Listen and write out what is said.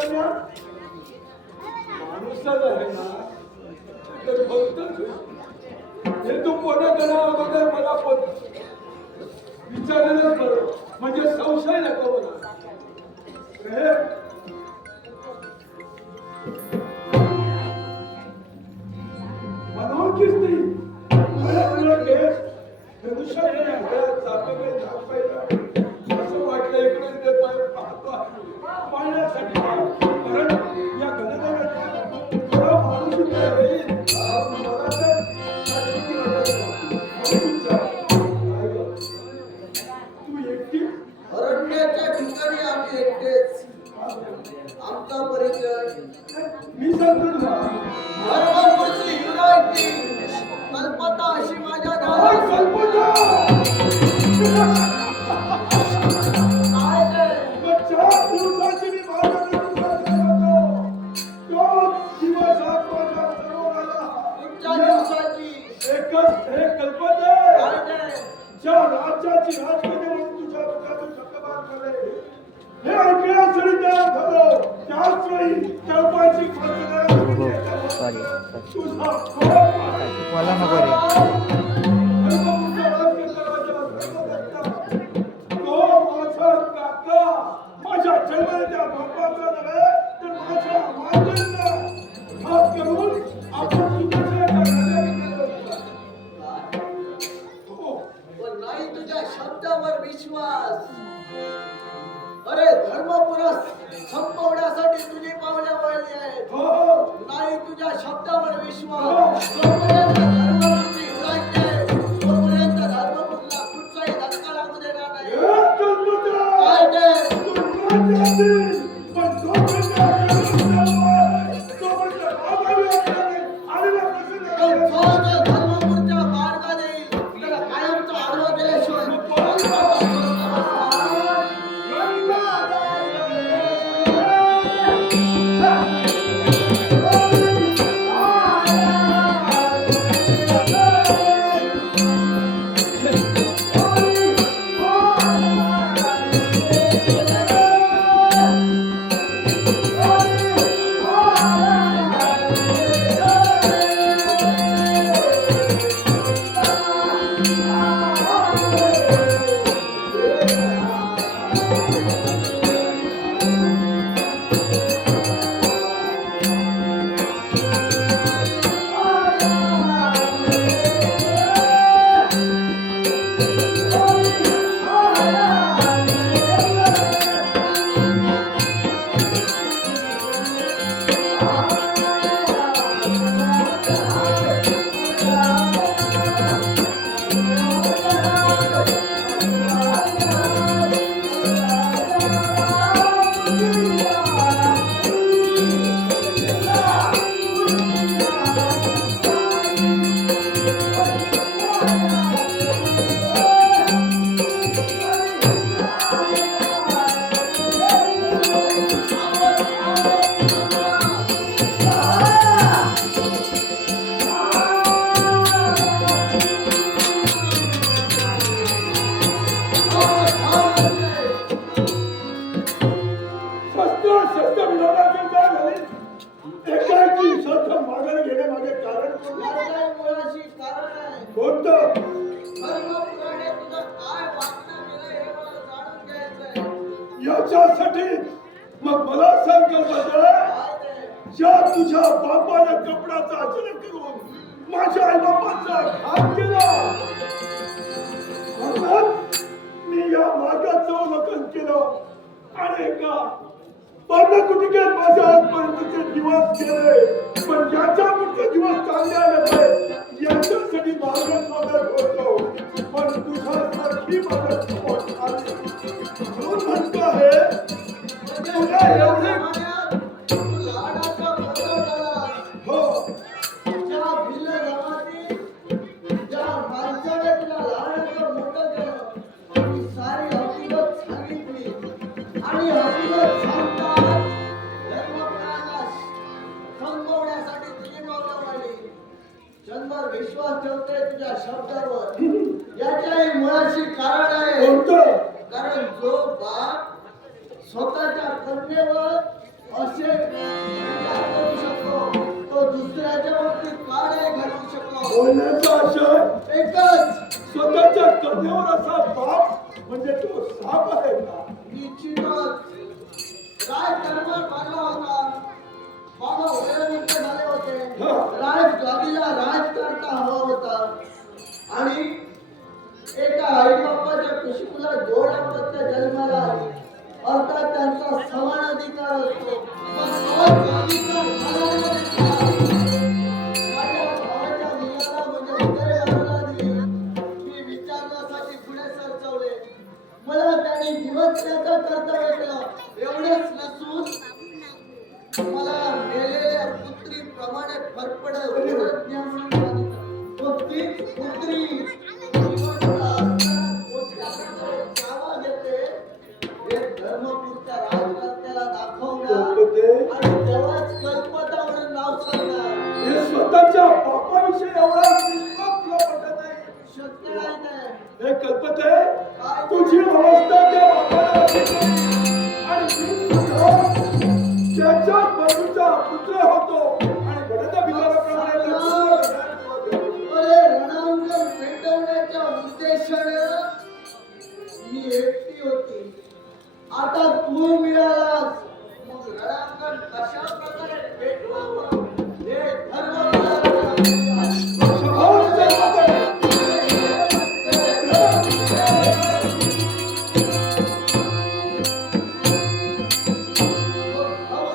रम्या माणूसच आहे ना तर फक्त हे तू कोणा करा अगोदर मला पण विचारलेलं बरं म्हणजे संशय नको मला मनोहरची स्त्री असं वाटलं इकडे ते पाहतो पाहण्यासाठी कारण या गणना माणूस तू एकटी अरण्याच्या ठिकाणी आम्ही एकटेच आमचा परिचय मी सांगतो तुला धर्मपुत्री युनायटी कल्पना अशी माझ्या नावात कल्पना काय ते? 4 दिवसाची मी माझ्याकडे तो दिवस माझ्या सरोवराला तुमच्या दिवसाची एकच हे कल्पना काय ते? ज्या राज्याची राजकन्या म्हणून तुझ्या डोक्यातून शब्दबाद झाले हे ऐकण्यासाठी तयार झालं त्याच वेळी कल्पाची तुझा मला नको रे माझ्या जन्माच्या बापाचा नव्हे तर माझ्या मातेचा हात करून आपण पण नाही तुझ्या शब्दावर विश्वास अरे धर्मपुरास संपवण्यासाठी तुझी पावले वळली आहेत नाही तुझ्या शब्दावर विश्वास जोपर्यंत धर्मपुरी उरायते तोपर्यंत धर्मपुरीला कुठचाही धक्का लागू देणार नाही काय ते धर्मपुरच्या मार्गाने त्याला कायमचा आडवा केल्याशिवाय याच्यासाठी मग मला सांग ज्या तुझ्या बापाने कपडाचा आचरण करून माझ्या आई बापाचा घात केला मी या मार्गाचं अवलोकन केलं आणि एका पर्णकुटिकेत माझ्या आजपर्यंतचे दिवस गेले पण याच्या पुढचे दिवस चांगले आले पाहिजे याच्यासाठी मार्ग शोधत होतो पण तुझ्यासारखी मदत आली म्हणून म्हणतो आहे तुला एवढे विश्वास ठेवते तुझ्या शब्दावर याच्याही मुळाशी कारण आहे कारण जो बाप स्वतःच्या कन्येवर असे विचार करू शकतो तो दुसऱ्याच्या बाबतीत का नाही घडवू शकतो? बोलण्याचा आशय एकच स्वतःच्या कन्यावर असा पाप म्हणजे तो साप आहे का? निश्चितच राय कर्मर मारला होता. बाबा वयोवृद्ध झाले होते. हा. राज गादीला राज करता हवा होता आणि एका आईबापाच्या कुशीला दोन अपत्य जन्माला आली. अर्थात त्यांचा समान अधिकार असतो. पण तोच अधिकार मला न देता माझ्या भावाच्या मुलाला म्हणजे हृदय बाजूला दिली. मी विचारण्यासाठी पुढे सरचवले. मला त्यांनी दिवसण्याचं कर्तव्य केलं. एवढेच नसून मला मेलेल्या पुत्रीप्रमाणे फरफड वृद्ध म्हणून सांगितलं. तो तीच पुत्री जिवंत असताना पोटामध्ये जावा घेते. हे धर्मपूरच्या राजकर्त्याला दाखवणार आणि तेव्हाच कल्पतावरून नाव सांगणार. हे स्वतःच्या पापाविषयी एवढा विश्वास तुला पटत नाही. शक्य नाही ते. हे कल्पत आहे तुझी अवस्था त्या बापाला वाटली आणि मी सुद्धा त्याच्या बंधूचा पुत्र होतो आणि गडद बिलाप्रमाणे अरे रणांगण पेटवण्याच्या उद्देशाने मी एकटी होती. आता तू मी